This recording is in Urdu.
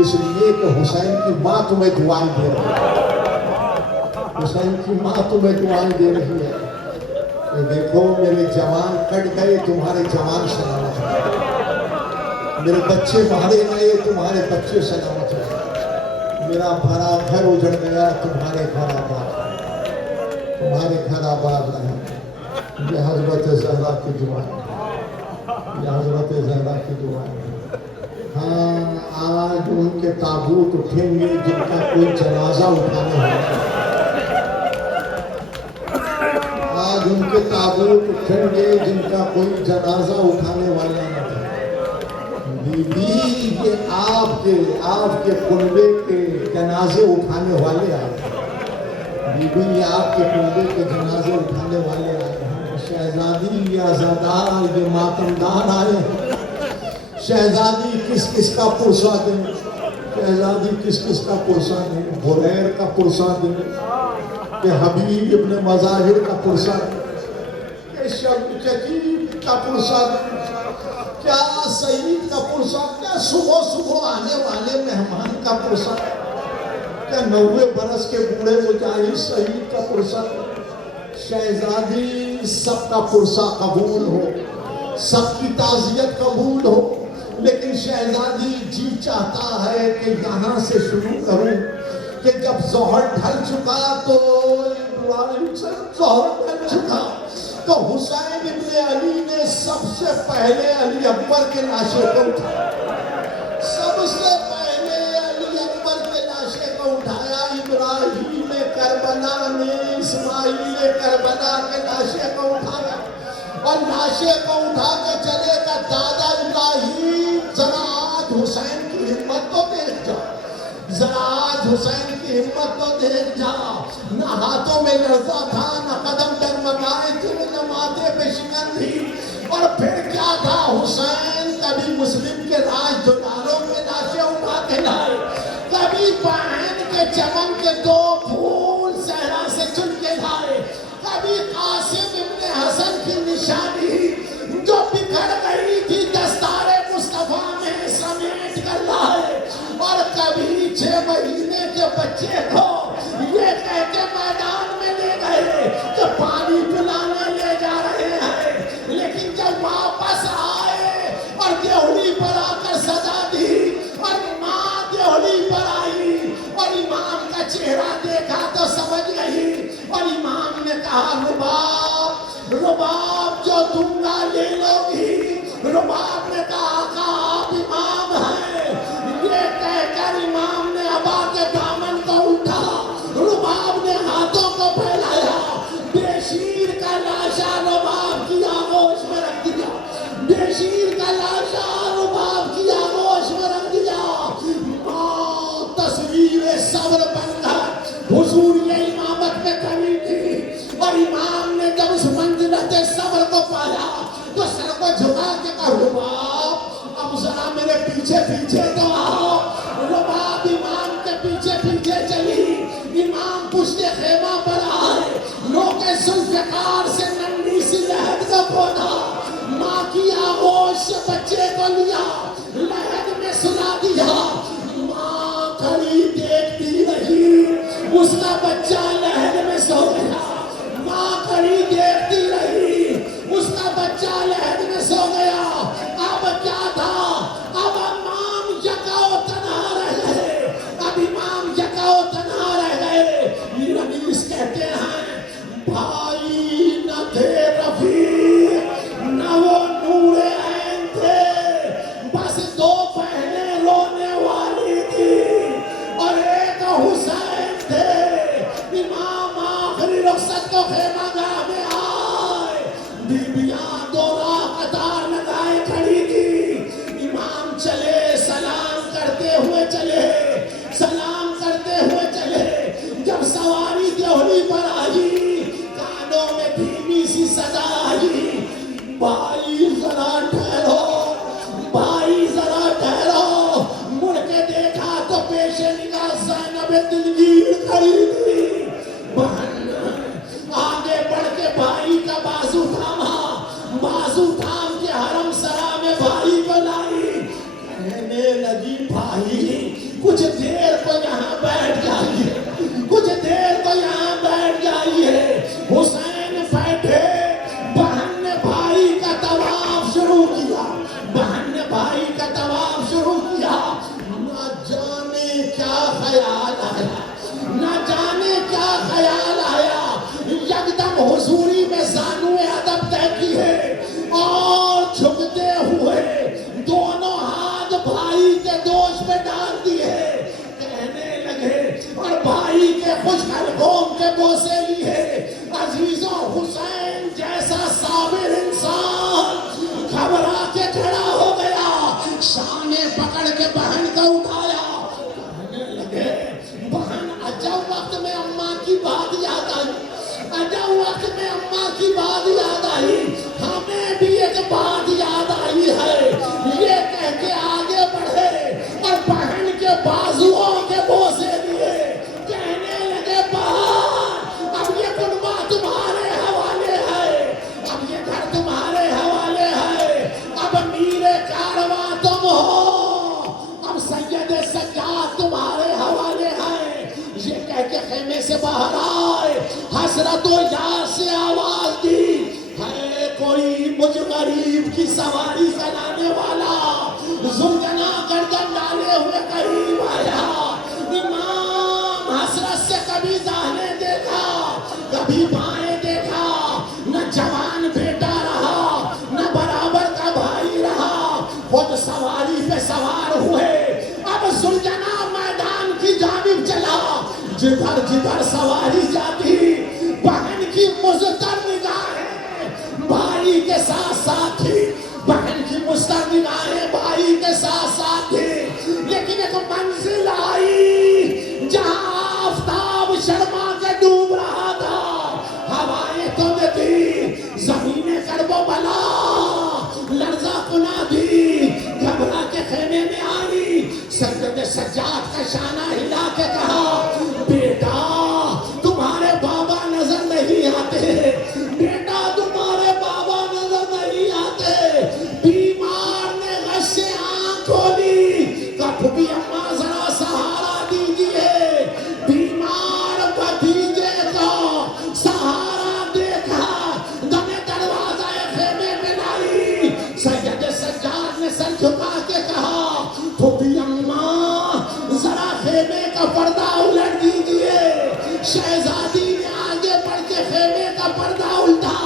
اس لیے کہ حسین کی ماں تمہیں دعائیں دے رہی ہے، حسین کی ماں تمہیں دعائیں دے رہی ہے کہ دیکھو میرے جوان کٹ گئے، تمہارے جوان سلامت ہیں، میرے بچے مارے گئے، تمہارے بچے سلامت ہیں، میرا بھرا گھر اجڑ گیا، تمہارے گھر آباد ہے، تمہارے گھر آباد رہے۔ یہ حضرت زہرا کی دعا ہے، یہ حضرت زہرا کی دعا ہے۔ ہاں آج ان کے تابوت اٹھیں گے جن کا کوئی جنازہ اٹھانے والا نہیں، آج ان کے تابوت اٹھیں گے جن کا کوئی جنازہ اٹھانے والا نہیں۔ بی بی یہ آپ کے کنبے کے جنازے اٹھانے والے آئے ہیں، بی بی یہ آپ کے کنبے کے جنازے اٹھانے والے آئے ہیں۔ شہزادی یا زادار یہ ماتمدار آئے ہیں، شہزادی کس کس کا پرسہ دیں، شہزادی کس کس کا پرسہ دیں، بھریر کا پرسہ دیں کہ حبیب ابن مظاہر کا پرسہ دیں، کہ شکیب کا پرسہ دیں، کیا سعید کا پرسہ، کیا صبح صبح آنے والے مہمان کا پرسہ، کیا 90 برس کے بوڑھے مجاہد سعید کا پرسہ۔ شہزادی سب کا پرسہ قبول ہو، سب کی تعزیت قبول ہو، لیکن شہزادی جی چاہتا ہے کہ یہاں سے شروع کروں کہ جب ظہر ڈھل چکا تو ظہر ڈھل چکا تو حسین ابن علی نے سب سے پہلے علی اکبر کے لاشے کو اٹھایا، سب سے پہلے علی اکبر کے لاشے کو اٹھایا، ابراہیم کربلا نے اسماعیل کربلا کے لاشے کو اٹھایا اور لاشے کو اٹھا کے چلے گا دادا ابراہیم ذرا آج حسین کی ہمت تو دیکھ جا، ذرا آج حسین کی ہمت تو دیکھ جا، نہ ہاتھوں میں لرزہ تھا، نہ قدم ڈگمگائے تھے، نہ ماتھے پہ شکن تھی، اور پھر کیا تھا، حسین کبھی مسلم کے راج دلالوں کے لاشے اٹھا کے لائے، کبھی بہن کے چمن کے 2 پھول صحرا سے چن کے لائے، کبھی قاسم ابن حسن کی نشانی جو بکھر گئی تھی دستار مصطفیٰ میں سمیٹ کر لائے، اور کبھی 6 مہینے کے بچے کو یہ کہہ کے میدان میں لے گئے کہ پانی پلانے لے جا رہے ہیں، لیکن جب واپس آئے اور دیوڑی پر آ کر سجا دی اور ماں دیوڑی پر آئی اور امام کا چہرہ دیکھا تو سمجھ گئی، اور امام نے کہا رباب جو دوں گا لے لو گی، رباب نے کہا آقا آپ امام ہیں، یہ کہہ کر امام نے ابا کے دامن کو اٹھا، رباب نے ہاتھوں کو پھیلایا، بے شیر کا لاشا رباب کی آغوش میں رکھ دیا، بے شیر کا لاشا رباب کی آغوش میں رکھ دیا، ماں تصویر صبر بن کر حضور یہ امامت میں کھڑی تھی، اور امام نے جب اس منزلت صبر کو پایا تو سر کو جھکا کے کہا رباب اب ذرا میرے پیچھے پیچھے تو آؤ، رباب امام کے پیچھے پیچھے چلی، امام پشت خیمہ پر آئے، نوک ذوالفقار سے ننھی سی لہد کا پودا ماں کی آغوش سے بچے کو لیا، لہد میں سلا دیا، ماں کھڑی دیکھتی رہی، اس کا بچہ لہد میں سو گیا، ماں کھڑی دیکھتی رہی، اس کا بچہ لہد میں سو گیا، اب کیا تھا، اب امام یکا و تنہا رہ گئے، اب امام یکا و تنہا رہ گئے، رئیس کہتے ہیں بھائی نہ تھے رفیق نہ وہ نور عین تھے، بس 2 بہنیں رونے والی تھی اور ایک حسین تھے، امام آخری رخصت کو خیمہ گاہ میں آئے، بیبیاں 2 راہ قطار لگائے کھڑی تھی، امام چلے سلام کرتے ہوئے چلے، سلام کرتے ہوئے چلے، جب سواری دیوڑی پر آئی کانوں میں دھیمی سی صدا آئی، بھائی ذرا ٹھہرو، بھائی ذرا ٹھہرو، مڑ کے دیکھا تو پیش نگاہ زینب دلگیر کھڑی تھی، بہن آگے بڑھ کے بھائی کا بازو تھاما، بازو تھام کے حرم سرا میں بھائی کو لائی، کہنے لگی بھائی دیا. نہ جانے کیا خیال آیا, نہ جانے کیا خیال آیا, یکدم حضوری میں زانوئے ادب طے کیے اور جھکتے ہوئے دونوں ہاتھ بھائی کے دوش پہ ڈال دیے, کہنے لگے اور بھائی کے خوش حلقوم کے بوسے لیے. عزیزوں, حسین جیسا صابر انسان گھبرا کے کھڑا ہو گیا, شانے پکڑ کے بہن کو اٹھایا. کہنے لگے بہن عجب وقت میں اماں کی بات یاد آئی, عجب وقت میں اماں کی بات یاد آئی, ہمیں بھی ایک بات یاد آئی ہے. یہ کہہ کے آگے بڑھے اور بہن کے بازوؤں کے بوسے دیے, کہنے لگے بہن اب یہ کنبہ تمہارے حوالے ہے, اب یہ گھر تمہارے حوالے ہے, اب امیر کارواں تم ہو, اب سید سجاد تمہارے حوالے ہیں. یہ کہہ کے خیمے سے باہر آئے, حسرت و یاس سے آواز دی, ہے کوئی مجھ غریب کی سواری کرانے والا. زلجنا گردن ڈالے ہوئے قریب آیا. امام حسرت سے کبھی داہنے دیکھا, کبھی بائیں دیکھا, نہ جوان بیٹا رہا, نہ برابر کا بھائی رہا, خود سواری پہ سوار ہوئے. اب زلجنا میدان کی جانب چلا, جدھر جدھر سواری جاتی بہن کی مزتر نگاہیں بھائی کے ساتھ ساتھ تھی, بہن کی مزتر نگاہیں بھائی کے ساتھ ساتھ تھی. لیکن ایک منزل آئی جہاں آفتاب شرما کے ڈوب رہا تھا, ہوائیں تند تھی, زمینیں کرب و بلا لرزہ کنا دی, گھبرا کے خیمے میں آئی. سید سجاد کا شانہ ہلا کے کہا, بیٹا تمہارے بابا نظر نہیں آتے, بیٹا تمہارے بابا نظر نہیں آتے. بیمار نے غش سے آنکھ کھولی, کہا پھوپھی اماں ذرا سہارا دیجیے. بیمار بھتیجے کو سہارا دیکھا, دمے دروازہ خیمے میں لائی. سید سجاد نے سر جھکا کے کہا, پھوپھی اماں ذرا خیمے کا پردہ الٹ دیجیے. شہزادی نے آگے بڑھ کے خیمے کا پردہ الٹا,